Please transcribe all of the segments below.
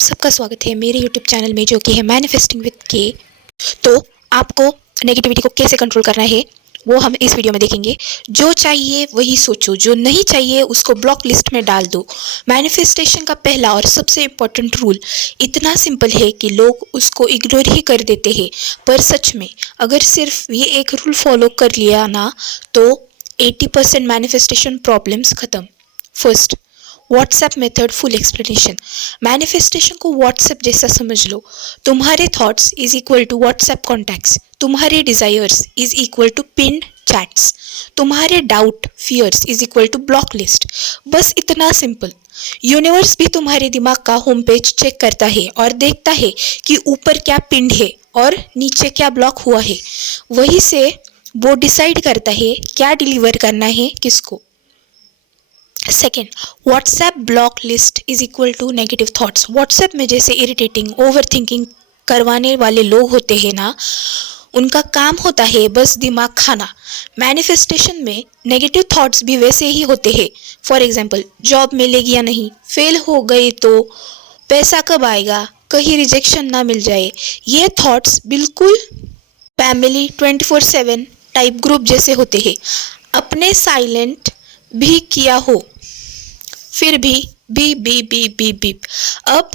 सबका स्वागत है मेरे यूट्यूब चैनल में जो कि है मैनिफेस्टिंग विद के। तो आपको नेगेटिविटी को कैसे कंट्रोल करना है वो हम इस वीडियो में देखेंगे। जो चाहिए वही सोचो, जो नहीं चाहिए उसको ब्लॉक लिस्ट में डाल दो। मैनिफेस्टेशन का पहला और सबसे इम्पोर्टेंट रूल इतना सिंपल है कि लोग उसको इग्नोर ही कर देते हैं, पर सच में अगर सिर्फ ये एक रूल फॉलो कर लिया ना तो 80% मैनिफेस्टेशन प्रॉब्लम्स खत्म। First, WhatsApp method full explanation. Manifestation को व्हाट्सएप जैसा समझ लो। तुम्हारे thoughts is equal to WhatsApp contacts, तुम्हारे desires is equal to pinned chats, तुम्हारे doubt fears is equal to block list. बस इतना सिंपल। यूनिवर्स भी तुम्हारे दिमाग का होम पेज चेक करता है और देखता है कि ऊपर क्या पिंड है और नीचे क्या ब्लॉक हुआ है। वही से वो डिसाइड करता है क्या डिलीवर करना है किसको। Second, WhatsApp block list is equal to negative thoughts. WhatsApp में जैसे इरिटेटिंग ओवर थिंकिंग करवाने वाले लोग होते हैं ना, उनका काम होता है बस दिमाग खाना। मैनिफेस्टेशन में नेगेटिव थॉट्स भी वैसे ही होते हैं। फॉर एग्जाम्पल, जॉब मिलेगी या नहीं, फेल हो गए तो, पैसा कब आएगा, कहीं रिजेक्शन ना मिल जाए। ये थॉट्स बिल्कुल फैमिली 24/7 टाइप ग्रुप जैसे होते हैं। अपने साइलेंट भी किया हो फिर भी beep beep beep beep beep. अब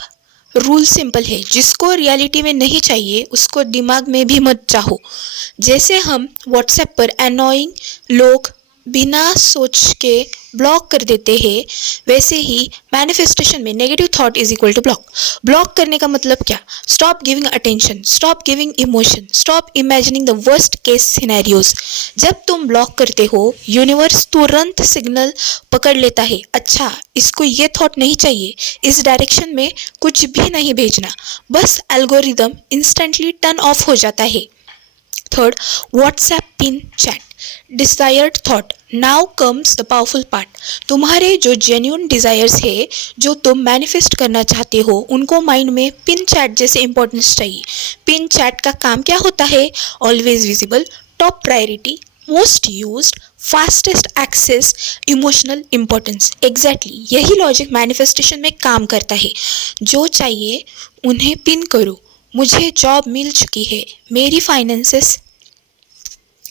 रूल सिंपल है, जिसको रियलिटी में नहीं चाहिए उसको दिमाग में भी मत चाहो। जैसे हम व्हाट्सएप पर अनोइंग लोग बिना सोच के ब्लॉक कर देते हैं, वैसे ही मैनिफेस्टेशन में negative thought is equal to block. Block करने का मतलब क्या? Stop giving attention, stop giving emotion, stop imagining the worst case scenarios. जब तुम ब्लॉक करते हो, यूनिवर्स तुरंत सिग्नल पकड़ लेता है, अच्छा इसको ये थॉट नहीं चाहिए, इस डायरेक्शन में कुछ भी नहीं भेजना। बस एल्गोरिदम इंस्टेंटली टर्न ऑफ हो जाता है। Third, WhatsApp pin chat desired thought. Now comes the powerful part. तुम्हारे जो जेन्युइन डिजायर्स है, जो तुम मैनिफेस्ट करना चाहते हो, उनको माइंड में पिन चैट जैसे इंपॉर्टेंस चाहिए। पिन चैट का काम क्या होता है? Always visible, top priority, most used, fastest access, emotional importance. Exactly यही लॉजिक मैनिफेस्टेशन में काम करता है। जो चाहिए उन्हें पिन करो। मुझे जॉब मिल चुकी है, मेरी फाइनेंसेस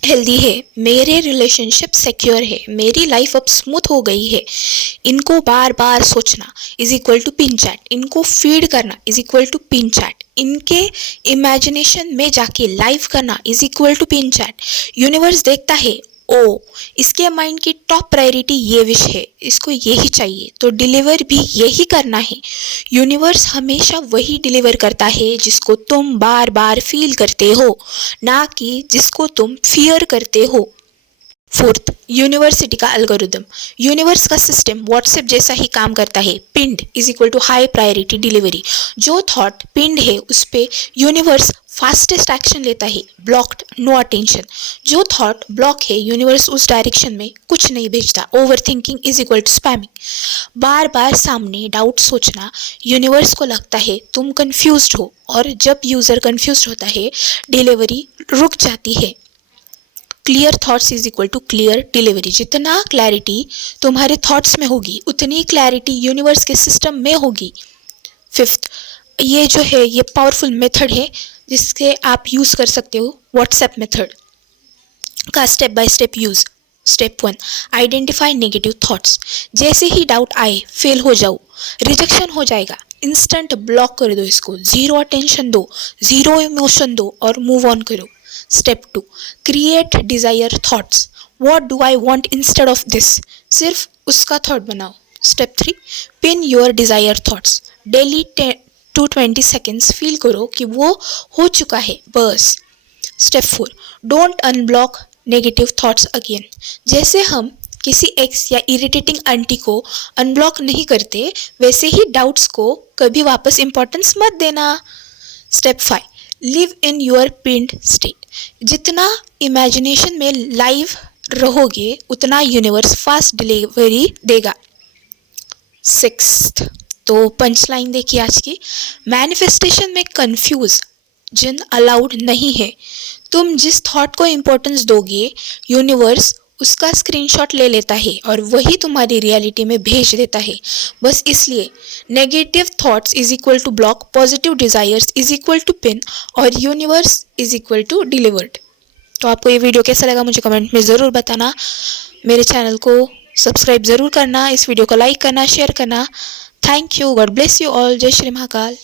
हेल्दी है, मेरे रिलेशनशिप सिक्योर है, मेरी लाइफ अब स्मूथ हो गई है। इनको बार बार सोचना is equal to pin chat, इनको फीड करना is equal to pin chat, इनके इमेजिनेशन में जाके लाइव करना is equal to pin chat. Universe देखता है, ओ इसके माइंड की टॉप प्रायोरिटी ये विश है, इसको यही चाहिए, तो डिलीवर भी यही करना है। यूनिवर्स हमेशा वही डिलीवर करता है जिसको तुम बार बार फील करते हो, ना कि जिसको तुम फियर करते हो। फोर्थ, यूनिवर्सिटी का एल्गोरिदम। यूनिवर्स का सिस्टम व्हाट्सएप जैसा ही काम करता है। Pinned is equal to high priority delivery. जो थॉट पिंड है उस पे यूनिवर्स फास्टेस्ट एक्शन लेता है, ब्लॉक्ड नो अटेंशन। जो थॉट ब्लॉक है, यूनिवर्स उस डायरेक्शन में कुछ नहीं भेजता। Over thinking is equal to spamming. बार बार सामने डाउट सोचना, यूनिवर्स को लगता है तुम कंफ्यूज्ड हो, और जब यूजर कंफ्यूज्ड होता है डिलीवरी रुक जाती है। Clear thoughts is equal to clear delivery. जितना क्लैरिटी तुम्हारे थॉट्स में होगी, उतनी क्लैरिटी यूनिवर्स के सिस्टम में होगी। फिफ्थ, ये जो है ये पावरफुल मेथड है जिसके आप यूज़ कर सकते हो। व्हाट्सएप मेथड का step by step use. Step 1, identify negative thoughts. जैसे ही डाउट आए, फेल हो जाओ, रिजेक्शन हो जाएगा, इंस्टेंट ब्लॉक कर दो इसको, जीरो अटेंशन दो, जीरो इमोशन दो और मूव ऑन करो। Step 2, create desire thoughts. What do I want instead of this, सिर्फ उसका थॉट बनाओ। Step 3, pin your desire thoughts. Daily 10 to 20 seconds feel करो कि वो हो चुका है बस। Step 4, don't unblock negative thoughts again. जैसे हम किसी एक्स या इरिटेटिंग आंटी को अनब्लॉक नहीं करते, वैसे ही डाउट्स को कभी वापस इंपॉर्टेंस मत देना। स्टेप 5, लिव इन योर पिंड स्टेट। जितना इमेजिनेशन में लाइव रहोगे उतना यूनिवर्स फास्ट डिलीवरी देगा। सिक्स्थ, तो पंच लाइन देखिए आज की, मैनिफेस्टेशन में कंफ्यूजन अलाउड नहीं है। तुम जिस थॉट को इंपॉर्टेंस दोगे, यूनिवर्स उसका स्क्रीनशॉट ले लेता है और वही तुम्हारी रियलिटी में भेज देता है। बस इसलिए negative thoughts is equal to block, positive desires is equal to pin और universe is equal to delivered. तो आपको ये वीडियो कैसा लगा मुझे कमेंट में ज़रूर बताना। मेरे चैनल को सब्सक्राइब ज़रूर करना, इस वीडियो को लाइक करना, शेयर करना। Thank you, God bless you all. जय श्री महाकाल।